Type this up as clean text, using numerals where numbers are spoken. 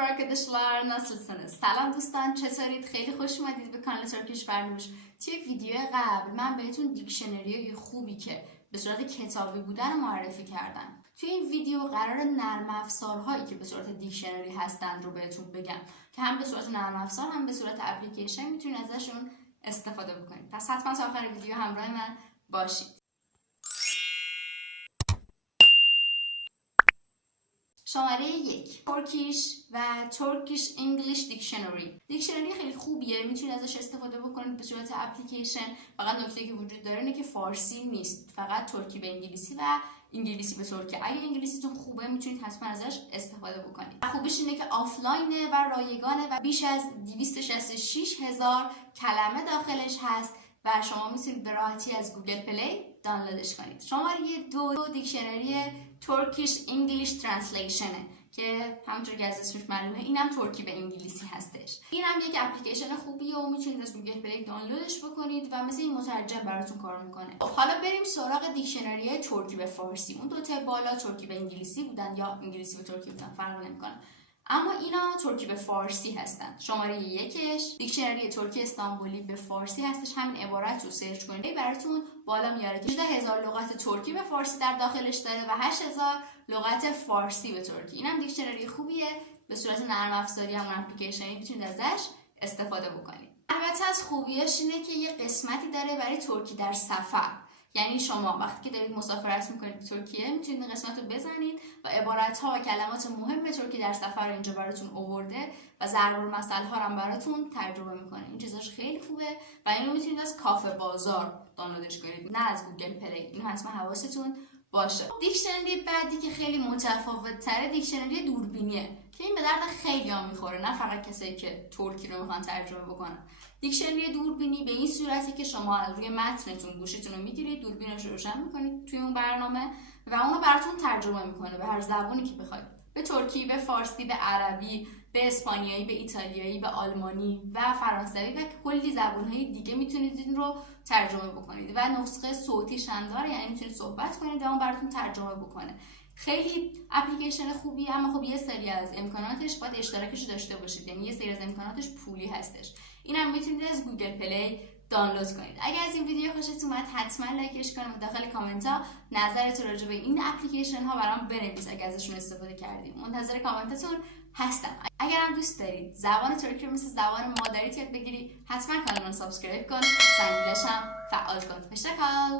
Merhaba arkadaşlar, nasılsınız? سلام دوستان، چطورید؟ خیلی خوش اومدید به کانال ترکیش فرنوش. توی ویدیو قبل من بهتون دیکشنری خوبی که به صورت کتابی بودن معرفی کردم. توی این ویدیو قرار نرم افزارهایی که به صورت دیکشنری هستن رو بهتون بگم که هم به صورت نرم افزار هم به صورت اپلیکیشن میتونید ازشون استفاده بکنید. پس حتما تا آخر ویدیو همراه من باشید. شماره 1 ترکیش و ترکیش انگلیش دیکشنری. دیکشنری خیلی خوبیه، میتونید ازش استفاده بکنید به صورت اپلیکیشن. فقط نکته‌ای که وجود داره اینه که فارسی نیست، فقط ترکی به انگلیسی و انگلیسی به ترکی. اگه انگلیسیتون خوبه میتونید حتما ازش استفاده بکنید. خوبیش اینه که آفلاینه و رایگانه و بیش از 266,000 کلمه داخلش هست و شما میتونید به راحتی از گوگل پلی دانلودش کنید. شماره 2 دیکشنری ترکیش انگلیش ترنسلیشنه که همونطور که از اسمش معلومه اینم ترکی به انگلیسی هستش. اینم یک اپلیکیشن خوبیه و میتونید از گوگل پلی دانلودش بکنید و مثل این مترجم براتون کار میکنه. حالا بریم سراغ دیکشنری ترکی به فارسی. اون دو تا بالا ترکی به انگلیسی بودن یا انگلیسی به ترکی بودن، فرق نمیکنه. اما اینا ترکی به فارسی هستن. شماره 1 دیکشنری ترکی استانبولی به فارسی هستش. همین عبارت رو سرچ کنید براتون بالا میاره که 18,000 لغت ترکی به فارسی در داخلش داره و 8,000 لغت فارسی به ترکی. اینم دیکشنری خوبیه، به صورت نرم افزاری همون اپلیکیشنی میتونید ازش استفاده بکنید. البته از خوبیاش اینه که یه قسمتی داره برای ترکی در سفر. یعنی شما وقتی که دارید مسافرت میکنید به ترکیه میتونید این قسمت رو بزنید و عبارت‌ها و کلمات مهم ترکی در سفر رو اینجا براتون آورده و ضرب المثل ها رو هم براتون ترجمه میکنه. این چیزاش خیلی خوبه و اینو میتونید از کافه بازار دانلودش کنید، نه از گوگل پلی. اینو حتما حواستون باشه. دیکشنری بعدی که خیلی متفاوت تره دیکشنری دوربینیه که این به درد خیلی ها میخوره، نه فقط کسایی که ترکی رو میخوان ترجمه بکنن. دیکشنری دوربینی به این صورتی که شما روی متنتون گوشیتون رو میگیرید، دوربینش رو روشن میکنید توی اون برنامه و اونو براتون ترجمه میکنه به هر زبانی که بخواید، به ترکی، به فارسی، به عربی، به اسپانیایی، به ایتالیایی، به آلمانی و فرانسوی و کلی زبان‌های دیگه میتونید این رو ترجمه بکنید و نسخه صوتیش هم داره، یعنی میتونید صحبت کنید و اون براتون ترجمه بکنه. خیلی اپلیکیشن خوبیه، اما خب یه سری از امکاناتش باید اشتراکش داشته باشید، یعنی یه سری از امکاناتش پولی هستش. اینم میتونید از گوگل پلی دانلود کنید. اگر از این ویدیو خوشتون اومد حتما لایکش کنید و داخل کامنت ها نظرتون راجع به این اپلیکیشن ها برام بنویس اگر ازشون استفاده کردید. منتظر کامنتاتون هستم. اگر هم دوست دارید زبان ترکی رو مثل زبان مادریت یاد بگیری حتما کانال رو سابسکرایب کن، زنگولش هم فعال کن. Hoşça kal.